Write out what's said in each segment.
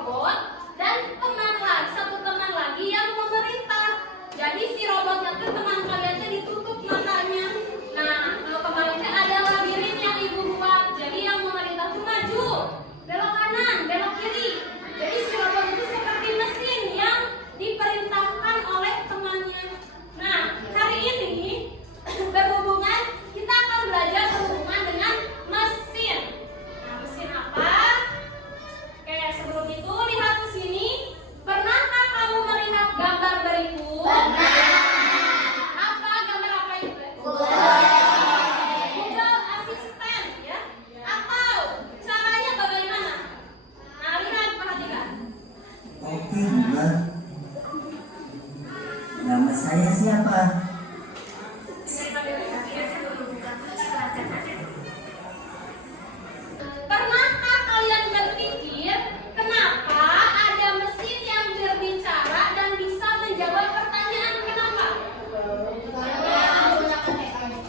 robot dan satu teman lagi yang memerintah. Jadi si robotnya tuh teman kalian tuh ditutup matanya. Nah, kemarin tuh ada labirin yang ibu buat. Jadi yang memerintah tuh maju, belok kanan, belok kiri. Jadi si robot itu seperti mesin yang diperintahkan oleh temannya. Nah, hari ini berhubungan, kita akan belajar berhubungan dengan mesin. Nah, mesin apa? Oke, sebelum itu lihat ke sini. Pernahkah kamu melihat gambar berikut? Apa gambar apa itu? Google Assistant ya? Atau caranya bagaimana? Nah, lihat, perhatikan. Oke, Google. Nama saya siapa? Pernahkah kalian berpikir kenapa ada mesin yang berbicara dan bisa menjawab pertanyaan kenapa?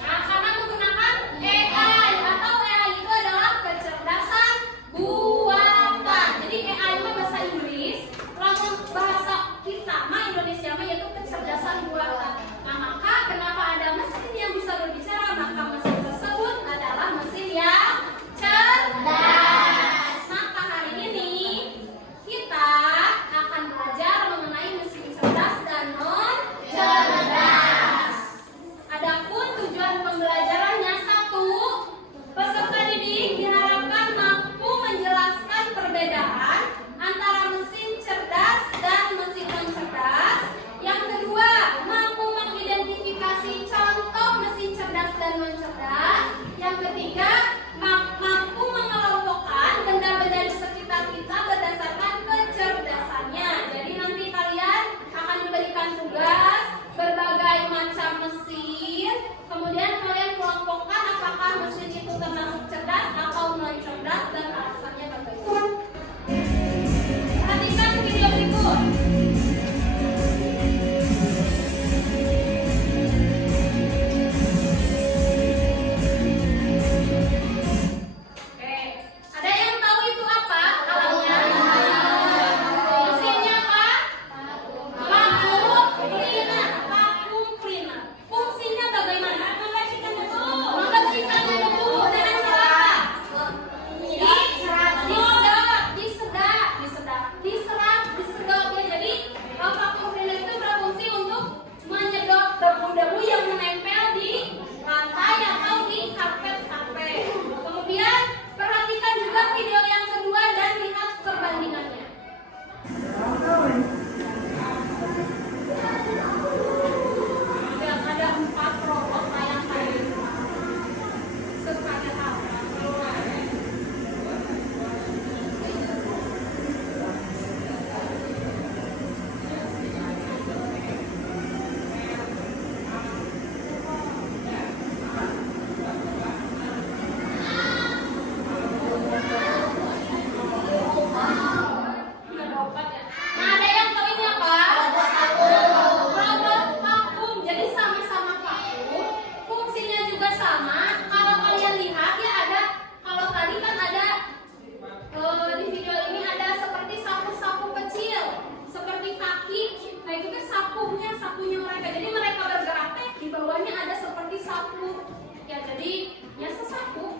Nah, karena menggunakan AI atau AI itu adalah kecerdasan buatan. Jadi AI itu bahasa Inggris, lalu bahasa kita Indonesia yaitu kecerdasan buatan. Nah, maka kenapa ada mesin yang bisa berbicara? Maka mesin tersebut adalah mesin yang cerdas. Maka hari ini kita akan belajar mengenai mesin cerdas dan non cerdas. Adapun tujuan pembelajarannya, satu, peserta didik diharapkan mampu menjelaskan perbedaan antara mesin cerdas dan mesin non cerdas. Yang kedua, mampu mengidentifikasi contoh mesin cerdas dan non cerdas. Yang ketiga, mampu mengelompokkan benda-benda di sekitar kita berdasarkan kecerdasannya. Jadi nanti kalian akan diberikan tugas berbagai macam mesin. Kemudian kalian kelompokkan apakah mesin itu termasuk cerdas atau non cerdas dan alasannya bagaimana. Perhatikan video berikut. Oke, ada yang tahu itu apa alatnya? Mesinnya apa? Vacuum cleaner. Vacuum cleaner. Fungsinya bagaimana? Membersihkan debu. Membersihkan debu dengan cara apa? Disedot. Ya, jadi vacuum cleaner itu berfungsi untuk menyedot debu-debu yang menempel di lantai atau di karpet-karpet. Kemudian perhatikan juga video yang kedua dan lihat perbandingannya. Ada 4 robot layang kayu. Semuanya apa? Nah, ada yang tahu ini apa? Robot vakum. Jadi sama-sama vakum, fungsinya juga sama. Kalau kalian lihat ya, ada, kalau tadi kan ada di video ini ada seperti sapu-sapu kecil, seperti kaki. Nah, itu kan sapunya mereka. Jadi mereka bergerak di bawahnya ada seperti sapu. Ya, jadi ya sesapu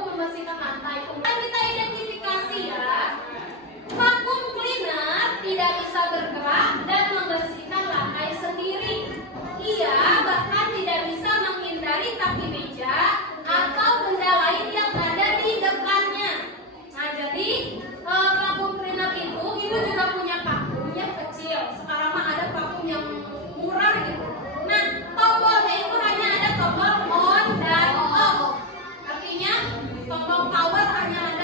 membersihkan lantai. Kemudian kita identifikasi ya. Vacuum cleaner tidak bisa bergerak dan membersihkan lantai sendiri. Ia bahkan tidak bisa menghindari kaki meja atau benda lain yang ada di depannya. Nah, jadi vacuum cleaner itu, ibu juga punya vacuum yang kecil. Sekarang mah ada vacuum yang murah gitu. Nah, tombolnya itu hanya ada tombol on dan off. Artinya tombol power hanya ada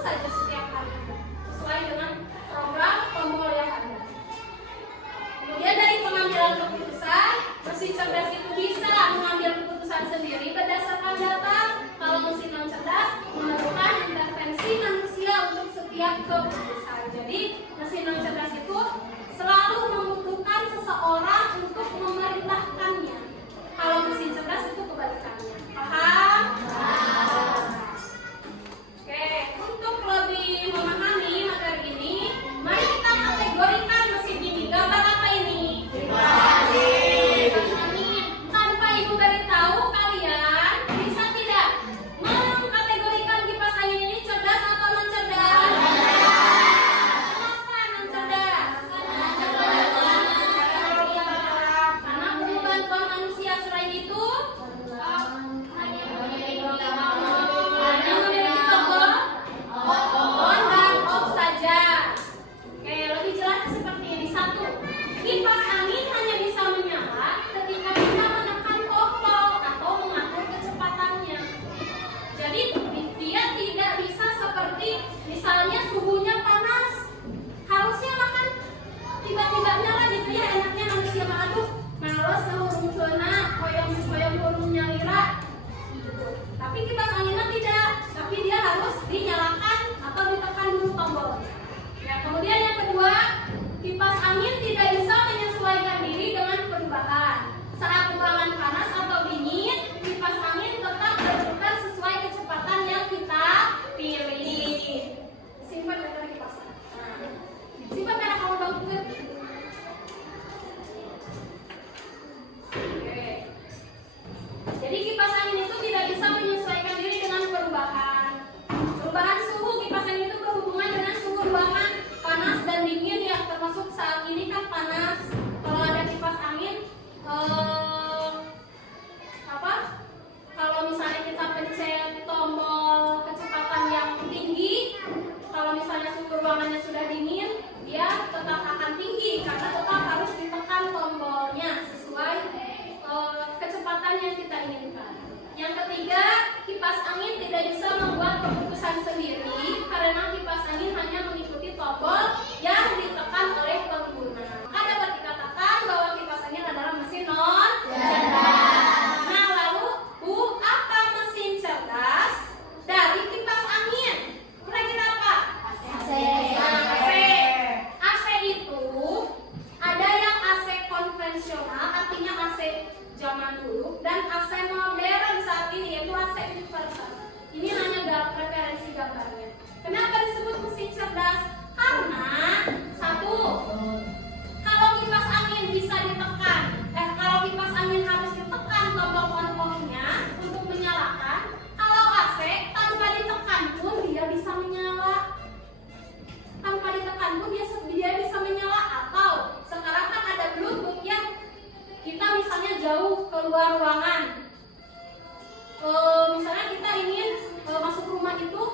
saja setiap hari sesuai dengan program tombol yang ada. Kemudian dari pengambilan keputusan, mesin cerdas itu bisa mengambil keputusan sendiri berdasarkan data. Kalau mesin non cerdas memerlukan intervensi manusia untuk setiap keputusan. Jadi mesin non cerdas itu selalu membutuhkan seseorang untuk memerintahkannya. Kalau mesin cerdas itu kebalikannya. Paham? Oke, untuk lebih memahami materi ini, mari kita kategorikan mesin ini. Gambar apa ini? Kipas angin. Tanpa ibu beritahu kalian, bisa tidak mengkategorikan kipas angin ini cerdas atau non cerdas? Kenapa non cerdas? Karena perlu bantuan manusia. Selain itu, hanya memiliki tombol on dan off saja. Oke, lebih jelas seperti ini. 1. Kipas angin hanya bisa menyala ketika kita menekan tombol atau mengatur kecepatannya. Jadi dia tidak bisa seperti misalnya suhunya panas, harusnya makan tiba-tiba nyala gitu ya, enaknya manusia mah aduh males urung cenah hoyong urung nyalira gitu. Tapi kipas angin mah tidak, tapi dia harus dinyalakan atau ditekan dulu tombolnya. Ya, kemudian yang kedua, kipas angin tidak bisa menyesuaikan diri dengan perubahan. Saat ruangan panas atau dingin, kipas angin tetap berputar sesuai kecepatan yang kita pilih. Simpan data kipas angin. Simpan data kamu bangkit. Oke. Jadi kipas angin itu tidak bisa menyesuaikan diri dengan perubahan. Perubahan suhu kipas angin itu berhubungan dengan suhu ruangan panas dan dingin, yang termasuk saat ini kan panas. Kalau ada kipas angin, kalau misalnya kita pencet tombol kecepatan yang tinggi, kalau misalnya suhu ruangannya sudah dingin, dia tetap akan tinggi karena tetap harus ditekan tombolnya sesuai kecepatan yang kita inginkan. Yang ketiga, kipas angin tidak bisa membuat keputusan sendiri karena kipas angin hanya mengikuti tombol yang ditekan oleh pengguna. Maka dapat dikatakan bahwa kipas angin adalah mesin non cerdas. Nah, lalu apa mesin cerdas dari kipas angin? Kira-kira apa? AC. AC itu ada yang AC konvensional, artinya AC zaman dulu, dan AC modern saat ini, yaitu AC universal. Ini hanya referensi gambarnya. Kenapa disebut mesin cerdas? Karena 1, kalau kipas angin bisa ditekan, kalau kipas angin harus ditekan tombol on-off-nya untuk menyalakan. Kalau AC tanpa ditekan pun dia bisa menyala. Tanpa ditekan pun dia bisa menyala. Atau sekarang kan ada Bluetooth ya, kita misalnya jauh keluar ruangan, misalnya kita ingin masuk rumah itu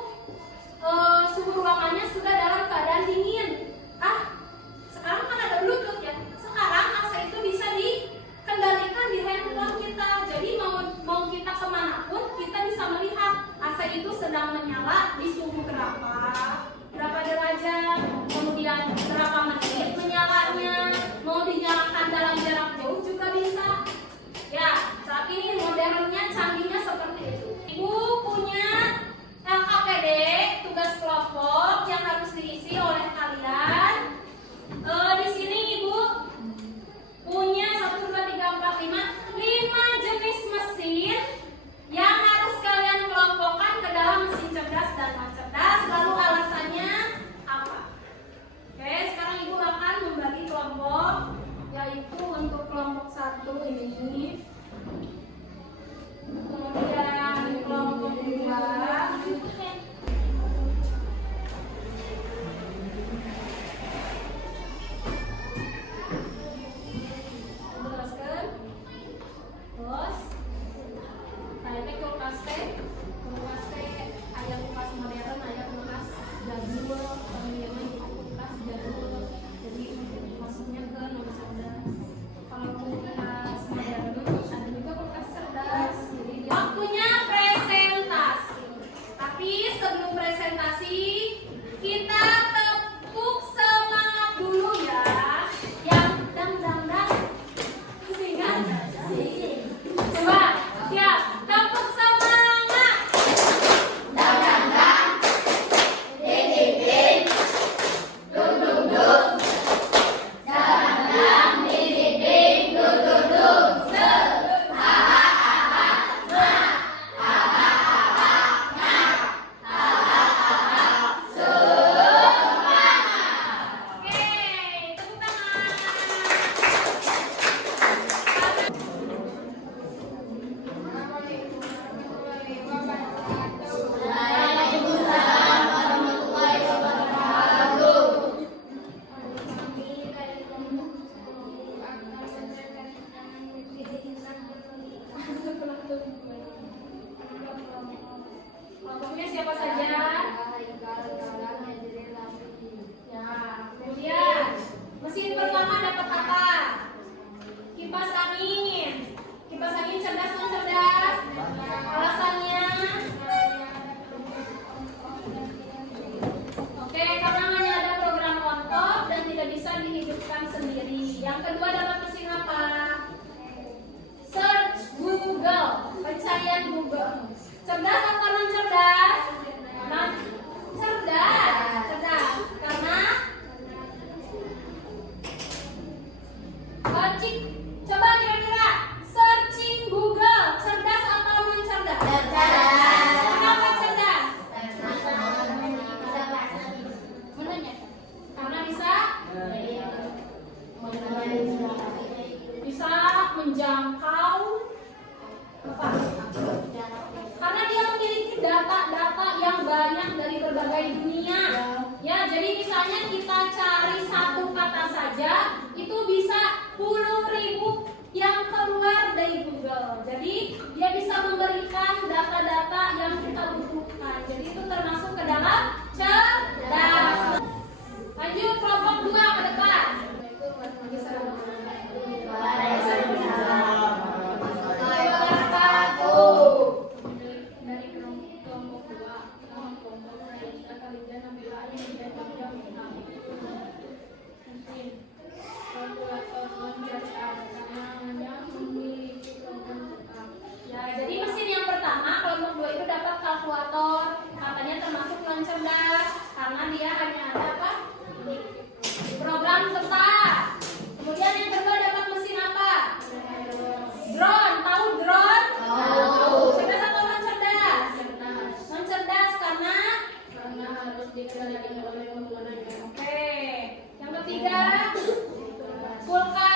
suhu ruangannya sudah dalam keadaan dingin. Sekarang kan ada Bluetooth ya. Sekarang AC itu bisa dikendalikan di handphone kita. Jadi mau kita kemanapun kita bisa melihat AC itu sedang menyala di suhu berapa derajat, kemudian berapa menit menyalanya, mau dinyalakan dalam jarak jauh juga bisa. Ya, saat ini modernnya, canggihnya seperti itu. Ibu punya LKPD, tugas kelompok yang harus diisi oleh kalian. Di sini ibu punya 1, 2, 3, 4, 5 jenis mesin yang harus kalian kelompokkan ke dalam mesin cerdas dan non cerdas. Lalu alasannya apa? Oke, sekarang ibu akan membagi kelompok, yaitu untuk kelompok 1 ini, kemudian kelompok 2, terus kayaknya kulkas ayam kulkas modern, ayam kulkas jadul, pemilihan kulkas jadul, jadi masuknya ke non cerdas. Kalau kulkas modern ada juga kulkas cerdas. Jadi waktunya presentasi. Tapi sebelum presentasi Cerdas atau non cerdas? Non cerdas. Cerdas. Karena coba kira-kira searching Google, cerdas atau non cerdas? Kenapa cerdas? Menanya. Karena bisa menjangkau apa? Karena dia memiliki data-data yang banyak dari berbagai dunia. Ya, jadi misalnya kita cari satu kata saja, itu bisa puluh ribu yang keluar dari Google. Jadi dia bisa memberikan data-data yang kita butuhkan. Jadi itu termasuk ke dalam cerdas. Lanjut kelompok 2 ke depan. Dari kelompok 2, kelompok saya kita kalian ambil aja dan mungkin kalkulator yang memiliki kelompok. Ya, jadi mesin yang pertama kelompok 2 itu dapat kalkulator, katanya termasuk non cerdas karena dia hanya ada apa? Program tepat. Kemudian yang kedua dapat mesin apa? Drone. Tahu drone? Tahu. Cerdas atau non cerdas? Non cerdas karena harus dikendalikan oleh penggunanya. Oke. Yang ketiga kulkas.